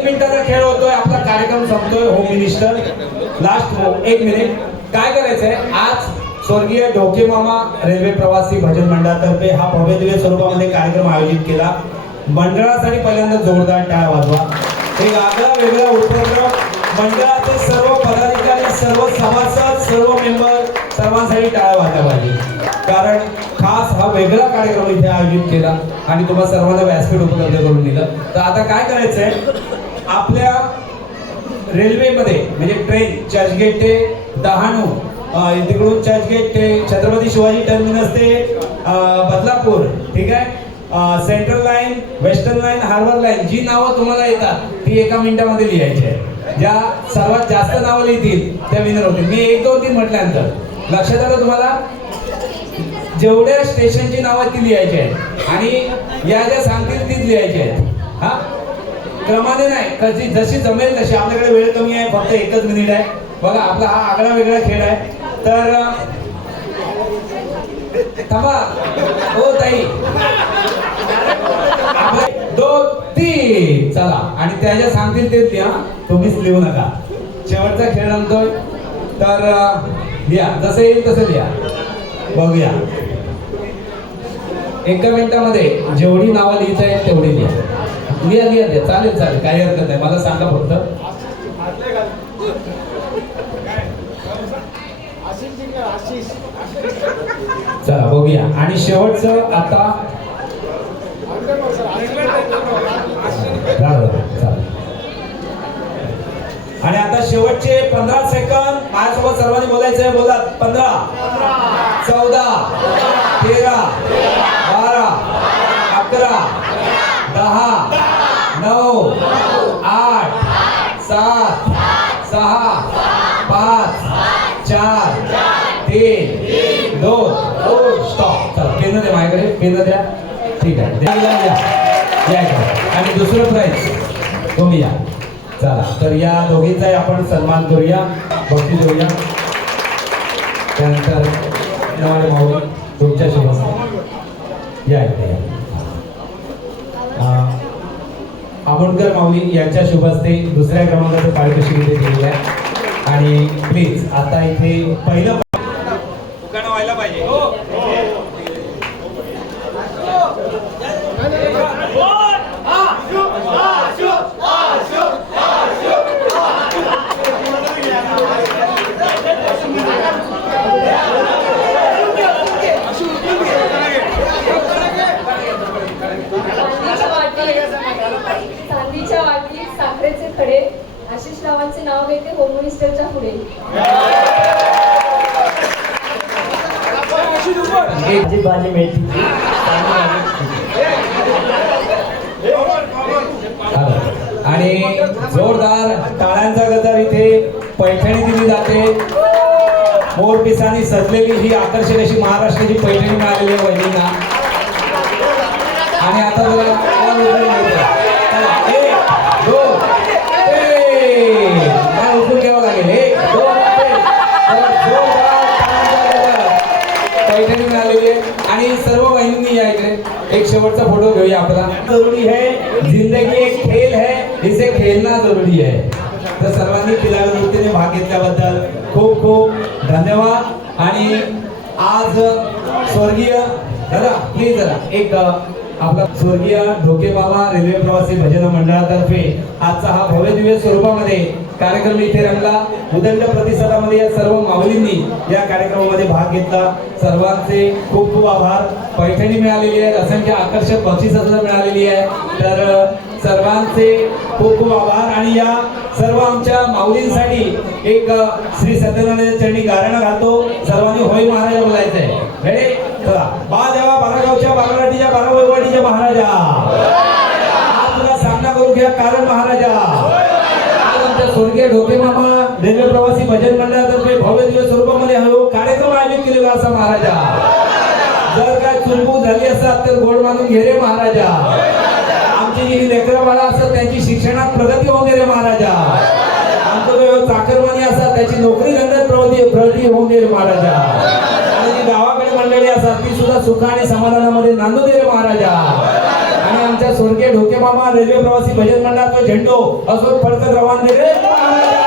एक मिनिटाचा खेळ होतोय आपला कार्यक्रम संपतोय होम मिनिस्टर लास्ट एक मिनिट काय करायचंय? आज स्वर्गीय ढोके मामा रेल्वे प्रवासी भजन मंडळातर्फे हा भव्यदिव्य स्वरूपामध्ये कार्यक्रम आयोजित केला. मंडळासाठी पहिल्यांदा जोरदार टाळ्या वाजवा. एक आगळा वेगळा उपक्रम. मंडळाचे सर्व पदाधिकारी सर्व सभासद सर्व मेंबर सर्वांसाठी टाळ्या वाजल्या पाहिजे. कारण खास हा वेगळा कार्यक्रम इथे आयोजित केला आणि तुम्हाला सर्वांना व्यासपीठ उपलब्ध करून दिलं. तर आता काय करायचंय? आपल्या रेल्वेमध्ये म्हणजे ट्रेन चर्चगेट ते डहाणू तिकडून चर्चगेट ते छत्रपती शिवाजी टर्मिनस ते बदलापूर ठीक आहे? Central line western line harbour line जी नावं तुम्हाला येतात ती एका मिनिटामध्ये लिहायची आहे ज्या सर्वात जास्त नावं लिहितील त्या विनर होतील. मी एक दोन तीन म्हटल्यानंतर लक्षात आलं तुम्हाला? जेवढ्या स्टेशनची नावं ती लिहायची आहेत. आणि या ज्या सांगतील तीच लिहायची आहेत. क्रमाने नाही. कशी जशी जमेल तशी आपल्याकडे वेळ कमी आहे. फक्त एकच मिनिट आहे. बघा आपला हा आगळा वेगळा खेळ आहे. तर थांबा. हो ताई. दोन तीन. चला. आणि त्या ज्या सांगतील तेच लिहा. तुम्हीच लिहू नका. शेवटचा खेळ आणतोय तर लिहा. जसं येईल तसं लिहा. बघूया. एका मिनिटामध्ये जेवढी नावं लिहित आहेत तेवढी लिहा. लिहा लिहा द्या चालेल चालेल. काही हरकत नाही. मला सांगा फक्त. चला बघूया. आणि शेवटचं आता चालेल. आणि आता शेवटचे पंधरा सेकंद माझ्यासोबत सर्वांनी बोलायचं आहे बोला. पंधरा चौदा तेरा चार तीन दोन दोन स्टॉप चला पेन द्या माझ्याकडे पेन द्या. ठीक आहे. द्या या आणि दुसरं प्राईज तुम्ही या. चला तर या दोघींचाही आपण सन्मान करूया. भक्ती देऊया. त्यानंतर नवाले माऊली तुमच्या शुभ या इथे आमोणकर माऊली यांच्या शुभ हस्ते दुसऱ्या क्रमांकाचं पारितोषिक इथे दिलेलं आहे. आणि प्लीज आता इथे पहिलं उखाणं व्हायला पाहिजे. हो. आशिष नाव घेते होम मिनिस्टरच्या पुढे. भाजी मिळते आणि जोरदार टाळ्यांचा गजर इथे पैठणी दिली जाते. मोर पिसानी सजलेली ही आकर्षक अशी महाराष्ट्राची पैठणी मिळालेली आहे बहिणींना आणि आता बघा कोण उचलून घेतोय. चला, एक, दोन, तीन. घ्यावं लागेल गजर. पैठणी मिळालेली आहे. आणि सर्व बहिणींनी या इकडे एक शेवटचा फोटो घेऊया आपला. जरुरी है जिंदगी एक खेल है इसे खेलना जरुरी है तर सर्वांनी खिलाडू वृत्तीने भाग घेतल्याबद्दल खूप खूप धन्यवाद. आणि आज स्वर्गीय दादा प्लीज जरा एक आपला स्वर्गीय ढोके बाबा रेल्वे प्रवासी भजन मंडळातर्फे आजचा हा भव्य दिव्य स्वरूपामध्ये कार्यक्रम इथे रंगला. उदंड प्रतिसादामध्ये या सर्व माऊलींनी या कार्यक्रमामध्ये भाग घेतला. सर्वांचे खूप खूप आभार. पैठणी मिळालेली आहे असंख्य आकर्षक बक्षीस मिळालेली आहे. तर सर्वांचे खूप खूप आभार आणि या सर्व आमच्या माऊलींसाठी एक श्री सत्यनारायण चरणी गारणं घालतो सर्वांनी होई महाराज बोलायचं आहे महाराजा. आज तुला सामना करू घ्या कारण महाराजा. आज आमच्या स्वर्गीय ढोके मामा रेल्वे प्रवासी भजन मंडळातर्फे भव्य दिवस स्वरूपामध्ये हळू कार्यक्रम आयोजित केलेला असा महाराजा. जर काय चुलबू झाली असतात तर गोड मानून घे रे महाराजा. आमची जी लेकरं बाळा असतात त्यांची शिक्षणात प्रगती होऊन दे रे महाराजा. आमचं जो चाकरमानी असतात त्याची नोकरी धंद्यात प्रगती प्रगती होऊन दे महाराजा. आणि ती सुद्धा सुख आणि समाधानामध्ये नांदू दे रे महाराजा आणि आमच्या आमच्या स्वर्गीय ढोके मामा रेल्वे प्रवासी भजन मंडळाचा झेंडो असो फडकत रवान दे रे महाराजा.